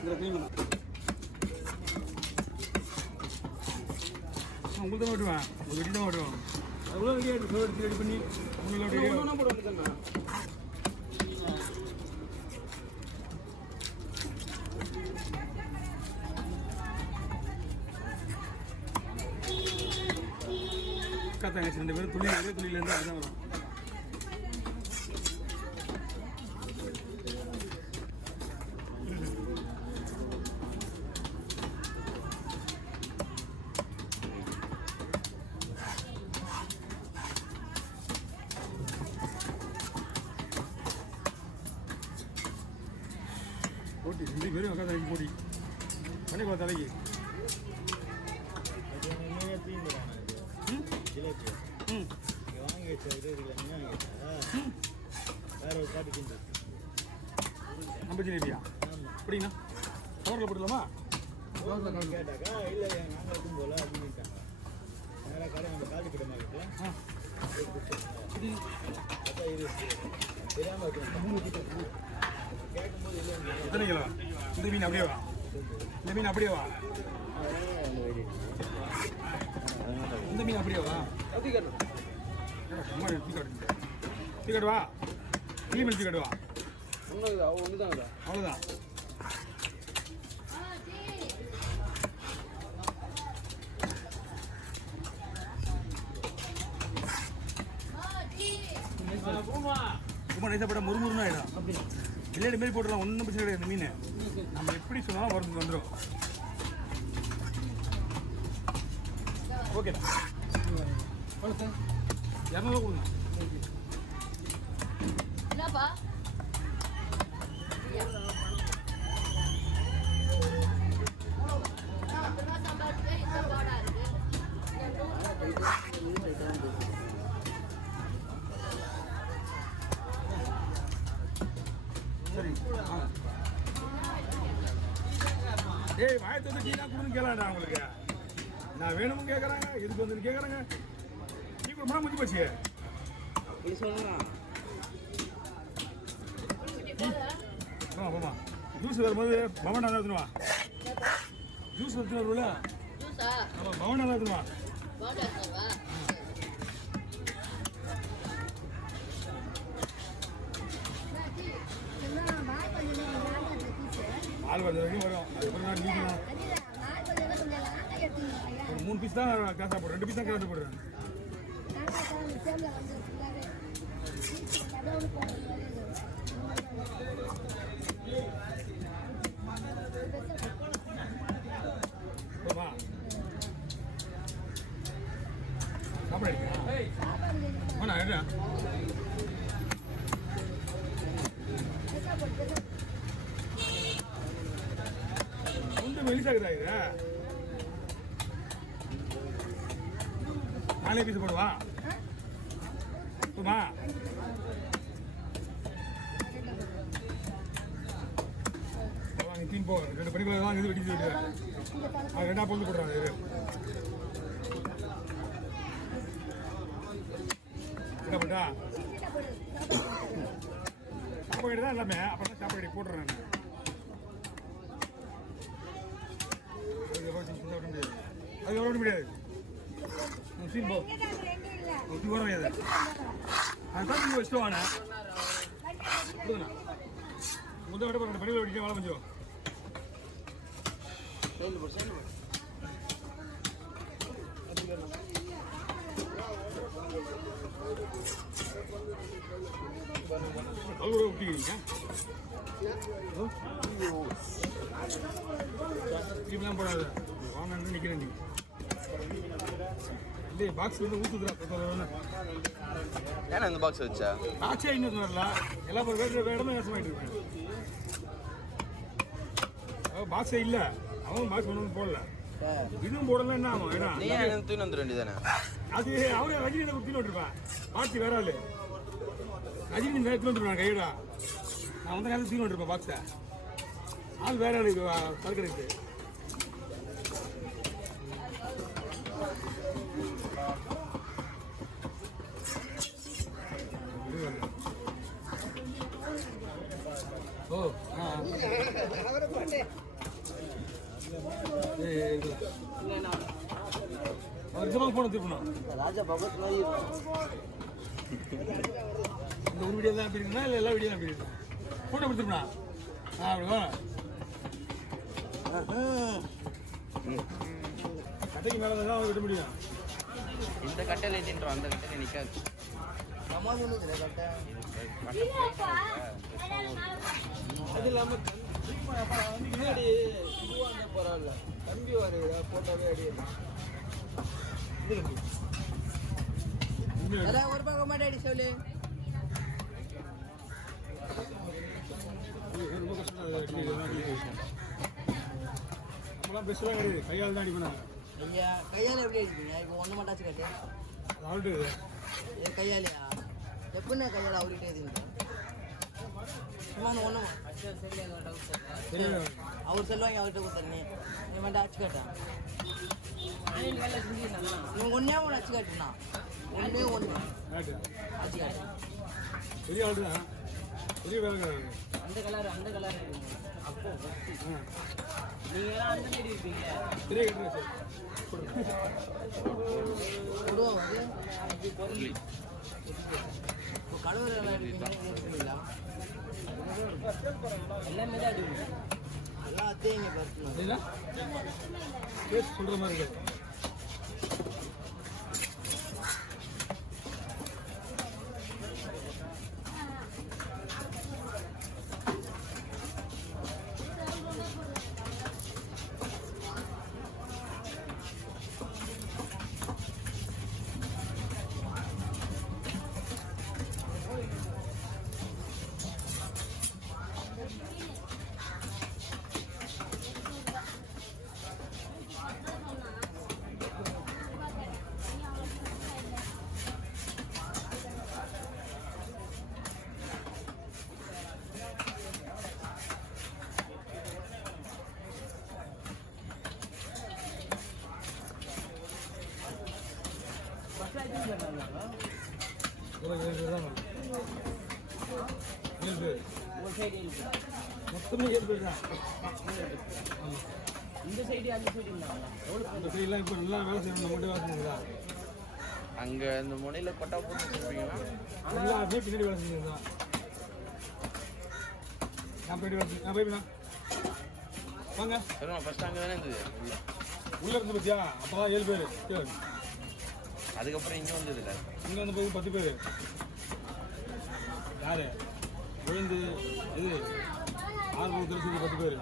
இதில் க்ளீன் பண்ண உங்களுக்கு தான் ஓட்டுவேன் உங்கள் வீட்டு தான் ஓட்டுவேன் அவ்வளோ ரெடி ஆகிட்டு எடுத்து ரெடி பண்ணி உங்களுக்கு போடுவாங்க காத்தாங்க 2 பேரும் துளியிலேருந்து அதுதான் வரும். போட்டி 2 பேரும் உட்காந்து போட்டி பண்ணிக்கோ தலைக்கு வாங்கி வச்சா வேற ஒரு பாட்டு நம்ம ஜிலேபியா அப்படின்னா கவரில் போட்டுலாமா கேட்டாக்கா இல்லை நாங்கள் இருக்கும் போல அப்படின்ட்டாங்க நேராக கடை நம்ம காலி கிட்ட மாதிரி தெரியாமல் கேட்கும்போது இல்லை எத்தனை கிலோ இந்த மீன் அப்படியே வா இந்த மீன் அப்படியே வா இந்த மீன் அப்படியே வா அப்படி கட்டணும் சும்மா டீ கட்டுவா கிளி மீன் டீ கட்டுவா ஒன்று தான் அவ்வளோதான் ரொம்ப நைஸாக போட்டால் முறுமுறுன்னு ஆகிடும் விளையாடு மாரி போட்டுடலாம் ஒன்றும் பிரச்சனை கிடையாது இந்த மீன் நம்ம எப்படி சொன்னாலும் வந்துடும் ஓகேடா 200 கொடுங்க என்னப்பா சரி ஏய் வாயத்தை வந்து டீ தான் கொடுன்னு கேட்கலாம்டா உங்களுக்கு நான் வேணும்னு கேட்குறாங்க இதுக்கு வந்து கேட்குறாங்க டீ கொடுமா முடிஞ்சு போச்சு ஆமா ஜூஸ் வரும்போது பவனா தான் எடுத்துனுவா ஜூஸ் எடுத்துன்னு வரும்ல ஆமாம் பவனா தான் எடுத்துனுவா ஆள் வருது வரைக்கும் வரும் அதுக்கப்புறம் தான் நீக்கலாம் ஒரு 3 பீஸ் தான் கிளாஸாக போடுறேன் 2 பீஸ் தான் கிளாஸாக போடுறேன் சாப்பாடு ஆனா என்ன கொஞ்சம் மெலிசாக்குதா இது 4 பீஸ் போடுவா போமா வாங்கி தீன் போ 2 படிக்குள்ள தான் இது வெடிச்சு விட்டு அது 2 பொழுது போடுறாங்க இது என்ன பண்ணா சாப்பாடு தான் எல்லாமே அப்புறம் தான் சாப்பாடு போட்டுறேன் அது ஓட முடியாது சீன் போ ஊற்றி ஓட முடியாது அதுதான் நீங்கள் வச்சுட்டு வாங்க கொடுங்கண்ணா முந்தைய விட 2 படிகள் வெடிக்க வேலை கொஞ்சம் ஊட்டிக்கிறீங்க இப்படிலாம் போடாது வாங்க நிற்கிறேன் நீ இல்லையே பாக்ஸ் வந்து ஊற்றுதுரா ஏன்னா இந்த பாக்ஸ் வச்சா பாக்ஸே இன்னும் வரல எல்லா வேறு இடமே வேசமாயிட்டு இருக்கேன் பாக்ஸே இல்லை அவன் பாக்ஸ் ஒன்றும் போடல இதுவும் போடல என்ன ஆகும் ஏன்னா தூக்கி வந்துட வேண்டியதானே அது அவரே ரஜினி எனக்கு தூக்கி விட்டுருப்பேன் பார்த்து வேற ஆளு ரஜினி வேற தூக்கி வந்துருப்பேன் கையிடா நான் வந்து நேரத்தில் தூக்கி விட்டுருப்பேன் பாக்ஸை ஆள் வேற ஆளு கலக்கிறது ஓ நிஜமாக ஃபோனை திருப்பணும். ராஜா பகத் மாதிரி இந்த ஒரு வீடியோ தான் அப்படி இருக்குன்னா இல்லை எல்லா வீடியோ அப்படி இருக்கு. ஃபோனை அப்படி திருப்பினா அப்படி வா. கட்டைக்கு மேலே தான் விட முடியும். இந்த கட்டையில் ஏற்றின்றோம், அந்த கட்டையில் நிற்காது. அது இல்லாமல் முன்னாடி இதுவாக இருந்தால் பரவாயில்ல. தம்பி வர போட்டாவே அடியாது. ஒரு பக்கம் மாட்டாடி சொல்லு. ரொம்ப கஷ்டம். நம்மளாம் பெஸ்ட்லாம் கிடையாது, கையால் தான் அடிப்பேன். ஐயா கையால் எப்படி அடிப்பீங்க? இப்போ ஒன்று மாட்டாச்சு கட்டு ஆல்ரெடி என் கையாலையா? எப்படின்னா கையால் அவர்கிட்ட எதுங்க சும்மா ஒன்றும் அவர் செல்வாங்க அவர்கிட்ட கொடுத்தண்ணே நீ மட்டும் அச்சு காட்டான். இவன் ஒன்றே ஒன்று அச்சு காட்டுனா ஒன்றே ஒன்று அச்சு காட்டு. பெரிய ஆள் தான், பெரிய வேலை. அந்த கலர் அப்போ நீங்களாம் அந்த மாதிரி இருப்பீங்க. பெரிய கட்டுறேன் சார் விடுவோம் அது இப்போ கலவர் எல்லாம் எடுப்பீங்களா? எல்லாமே தான் எடுப்பீங்க. எல்லாத்தையும் இங்கே பார்த்துக்கணும். பேச சொல்கிற மாதிரி இருக்கு. மொத்தமே 7 பேர் தான். இந்த சைடு அந்த சைடு அந்த சைடெலாம் இப்போ நல்லா வேலை செய்யணும். நம்மகிட்ட வேலை செய்யுங்களா? அங்கே இந்த முனையில் கொட்டா போட்டு வச்சுருப்பீங்கன்னா எல்லாருமே பின்னாடி வேலை செஞ்சது தான். நான் போயிட்டு வேலை நான் போய்ப்பேன் வாங்க. சரிம்மா, ஃபஸ்ட் அங்கே தானே இருந்தது உள்ளே இருந்து பார்த்தியா? அப்போ தான் 7 பேர். அதுக்கப்புறம் இங்கே வந்ததில்ல. இங்கே வந்து போய் 10 பேர். யார் விழுந்து இது 6 பேர் 10 பேர்.